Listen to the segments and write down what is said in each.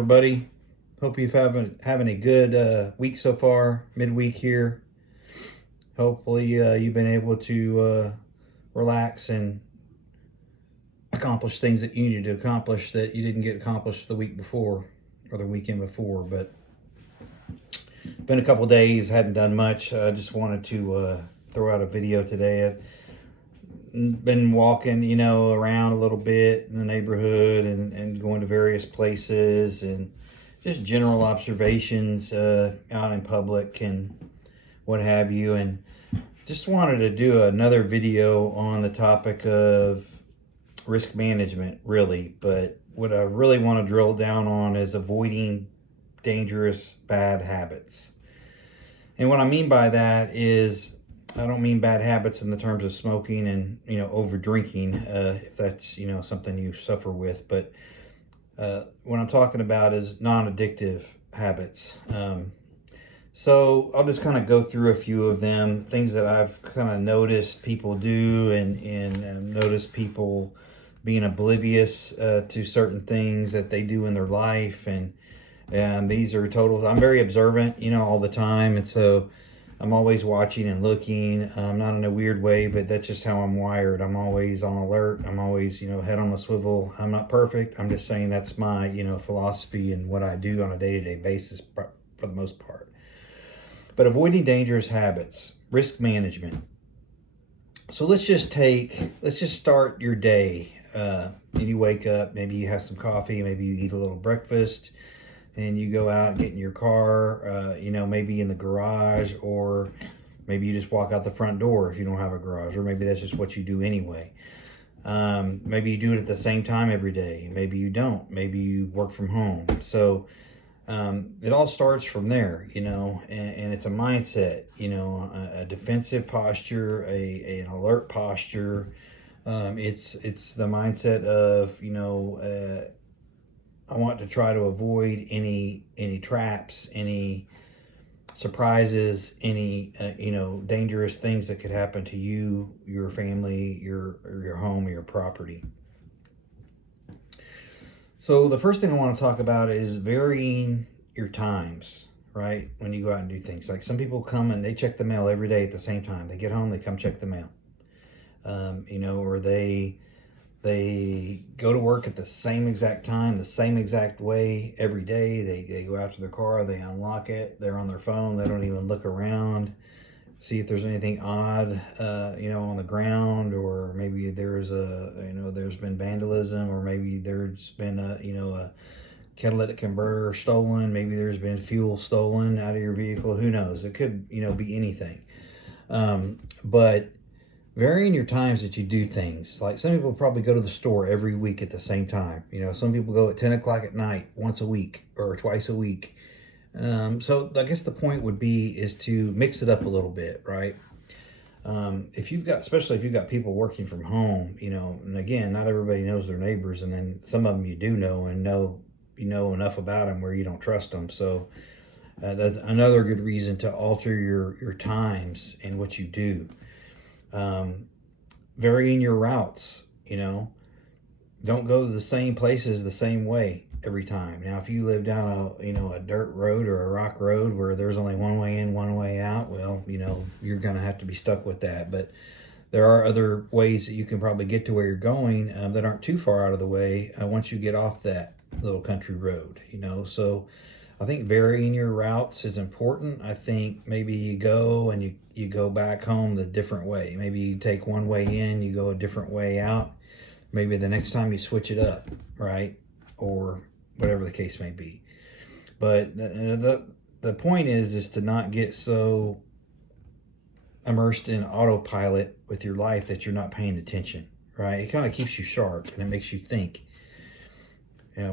everybody. Hope you've having a good week so far, midweek here. Hopefully, you've been able to relax and accomplish things that you needed to accomplish that you didn't get accomplished the week before or the weekend before. But been a couple days, hadn't done much. I just wanted to throw out a video today. I've been walking, around a little bit in the neighborhood and going to various places and just general observations out in public and what have you. And just wanted to do another video on the topic of risk management, really. But what I really want to drill down on is avoiding dangerous bad habits. And what I mean by that is, I don't mean bad habits in the terms of smoking and, over drinking, if that's, something you suffer with. But what I'm talking about is non-addictive habits. So I'll just kind of go through a few of them, things that I've kind of noticed people do and noticed people being oblivious to certain things that they do in their life. And these are I'm very observant, all the time. And so I'm always watching and looking, not in a weird way, but that's just how I'm wired. I'm always on alert. I'm always, head on the swivel. I'm not perfect. I'm just saying that's my, philosophy and what I do on a day-to-day basis for the most part. But avoiding dangerous habits, risk management. So let's just start your day. And you wake up, maybe you have some coffee, maybe you eat a little breakfast, and you go out and get in your car, maybe in the garage, or maybe you just walk out the front door if you don't have a garage, or maybe that's just what you do anyway. Maybe you do it at the same time every day. Maybe you don't. Maybe you work from home. So it all starts from there, and it's a mindset, a defensive posture, an alert posture. It's the mindset of, I want to try to avoid any traps, any surprises, any dangerous things that could happen to you, your family, your home, or your property. So the first thing I want to talk about is varying your times, right? When you go out and do things. Like some people come and they check the mail every day at the same time. They get home, they come check the mail. Or they go to work at the same exact time, the same exact way every day. They go out to their car, they unlock it, they're on their phone, they don't even look around, see if there's anything odd, on the ground, or maybe there's there's been vandalism, or maybe there's been a catalytic converter stolen, maybe there's been fuel stolen out of your vehicle, who knows? It could, be anything. But varying your times that you do things. Like some people probably go to the store every week at the same time. Some people go at 10 o'clock at night once a week or twice a week. So I guess the point would be is to mix it up a little bit, right? Especially if you've got people working from home, and again, not everybody knows their neighbors, and then some of them you do know and know enough about them where you don't trust them. So that's another good reason to alter your times and what you do. Varying your routes, don't go to the same places the same way every time. Now, if you live down a dirt road or a rock road where there's only one way in, one way out, well, you're going to have to be stuck with that. But there are other ways that you can probably get to where you're going that aren't too far out of the way once you get off that little country road, so I think varying your routes is important. I think maybe you go and you go back home the different way. Maybe you take one way in, you go a different way out. Maybe the next time you switch it up, right? Or whatever the case may be. But the point is to not get so immersed in autopilot with your life that you're not paying attention, right? It kind of keeps you sharp and it makes you think.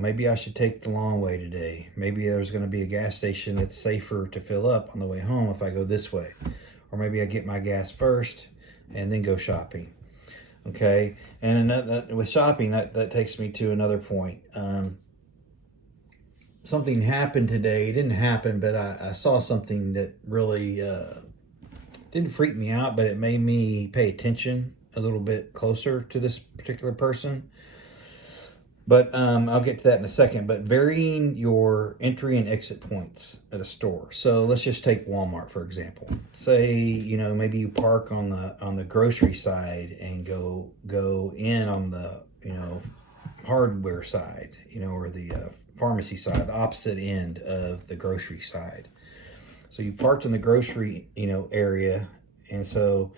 Maybe I should take the long way today. Maybe there's going to be a gas station that's safer to fill up on the way home if I go this way. Or maybe I get my gas first and then go shopping. Okay? And with shopping, that takes me to another point. Something happened today. It didn't happen, but I saw something that really didn't freak me out, but it made me pay attention a little bit closer to this particular person. But I'll get to that in a second. But varying your entry and exit points at a store. So let's just take Walmart for example. Say maybe you park on the grocery side and go in on the hardware side, or the pharmacy side, the opposite end of the grocery side. So you parked in the grocery area, and so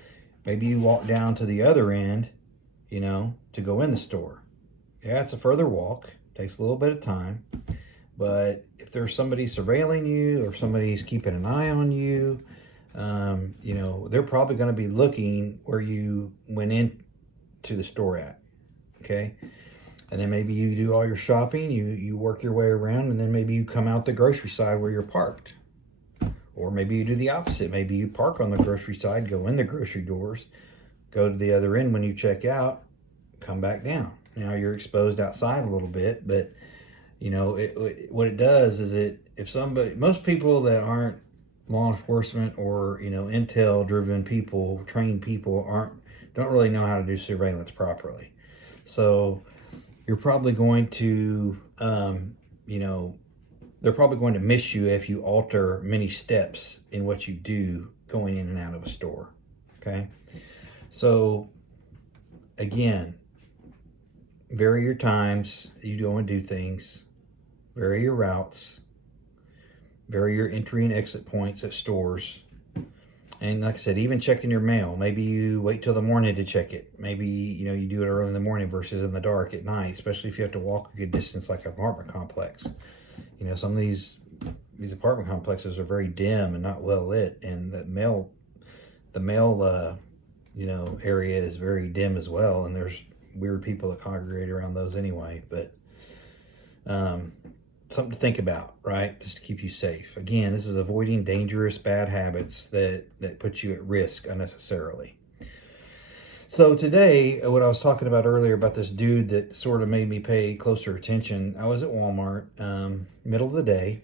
maybe you walk down to the other end, to go in the store. Yeah, it's a further walk, takes a little bit of time, but if there's somebody surveilling you or somebody's keeping an eye on you, they're probably going to be looking where you went into the store at. Okay. And then maybe you do all your shopping, you work your way around, and then maybe you come out the grocery side where you're parked. Or maybe you do the opposite. Maybe you park on the grocery side, go in the grocery doors, go to the other end when you check out, come back down. Now you're exposed outside a little bit, but what it does is most people that aren't law enforcement or intel driven people, trained people, don't really know how to do surveillance properly. So you're probably going to they're probably going to miss you if you alter many steps in what you do going in and out of a store. Okay, so again, vary your times you go and do things, vary your routes, vary your entry and exit points at stores. And like I said, even checking your mail, maybe you wait till the morning to check it. Maybe you do it early in the morning versus in the dark at night, especially if you have to walk a good distance like an apartment complex. Some of these apartment complexes are very dim and not well lit, and the mail area is very dim as well, and there's weird people that congregate around those anyway. But something to think about, right? Just to keep you safe. Again, this is avoiding dangerous bad habits that put you at risk unnecessarily. So today, what I was talking about earlier about this dude that sort of made me pay closer attention, I was at Walmart, middle of the day,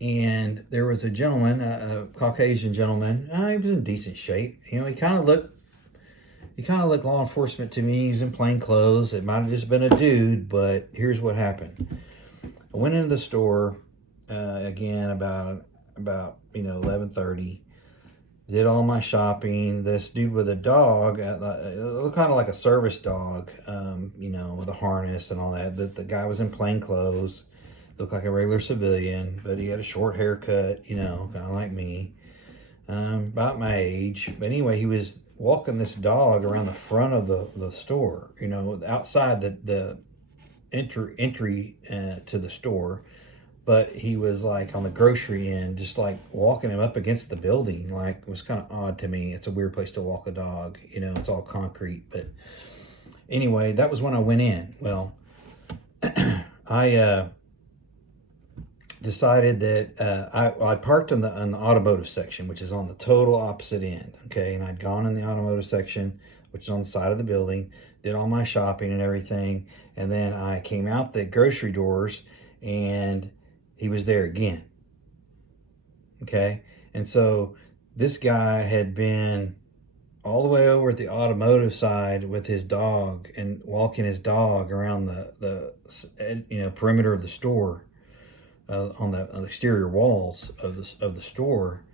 and there was a gentleman, a Caucasian gentleman. He was in decent shape. He kind of looked law enforcement to me. He was in plain clothes. It might have just been a dude, but here's what happened. I went into the store again about 11:30. Did all my shopping. This dude with a dog, it looked kind of like a service dog, with a harness and all that. But the guy was in plain clothes, looked like a regular civilian, but he had a short haircut, kind of like me, about my age. But anyway, he was walking this dog around the front of the store, outside the entry to the store. But he was like on the grocery end, just like walking him up against the building. Like, it was kind of odd to me. It's a weird place to walk a dog. It's all concrete. But anyway, that was when I went in. Well, I decided that I parked in the automotive section, which is on the total opposite end. Okay, and I'd gone in the automotive section, which is on the side of the building, did all my shopping and everything, and then I came out the grocery doors, and he was there again. Okay, and so this guy had been all the way over at the automotive side with his dog and walking his dog around the perimeter of the store, on the exterior walls of the store,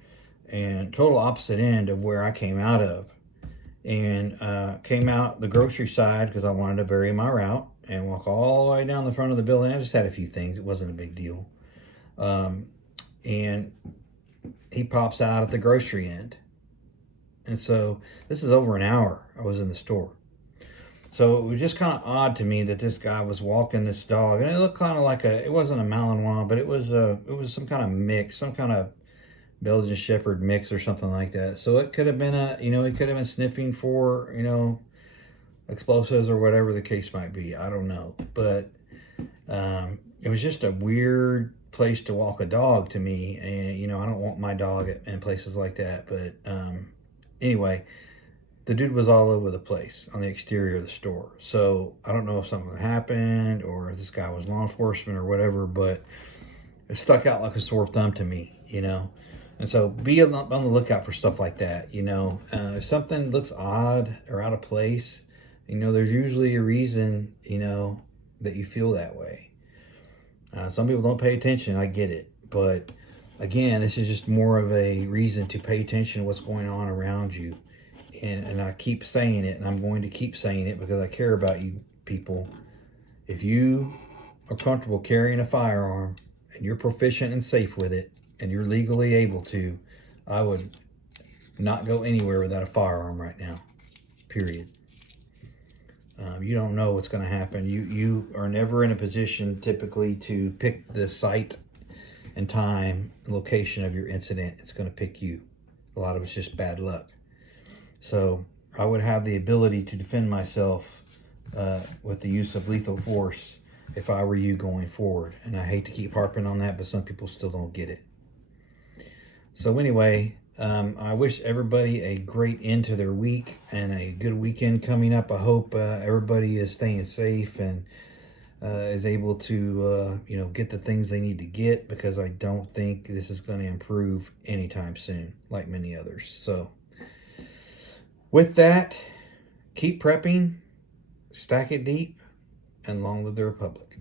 and total opposite end of where I came out of. And came out the grocery side because I wanted to vary my route and walk all the way down the front of the building. I just had a few things. It wasn't a big deal. And he pops out at the grocery end. And so this is over an hour I was in the store. So it was just kind of odd to me that this guy was walking this dog, and it looked kind of like it wasn't a Malinois, but it was some kind of mix, some kind of Belgian Shepherd mix or something like that. So it could have been he could have been sniffing for, explosives or whatever the case might be. I don't know. But it was just a weird place to walk a dog to me. And, I don't want my dog in places like that. But anyway, the dude was all over the place on the exterior of the store. So I don't know if something happened or if this guy was law enforcement or whatever, but it stuck out like a sore thumb to me, And so be on the lookout for stuff like that, If something looks odd or out of place, there's usually a reason, that you feel that way. Some people don't pay attention. I get it. But again, this is just more of a reason to pay attention to what's going on around you. And I keep saying it, and I'm going to keep saying it because I care about you people. If you are comfortable carrying a firearm and you're proficient and safe with it and you're legally able to, I would not go anywhere without a firearm right now, period. You don't know what's going to happen. You are never in a position typically to pick the site and time and location of your incident. It's going to pick you. A lot of it's just bad luck. So I would have the ability to defend myself with the use of lethal force if I were you going forward. And I hate to keep harping on that, but some people still don't get it. So anyway, I wish everybody a great end to their week and a good weekend coming up. I hope everybody is staying safe and is able to get the things they need to get, because I don't think this is going to improve anytime soon, like many others. So with that, keep prepping, stack it deep, and long live the Republic.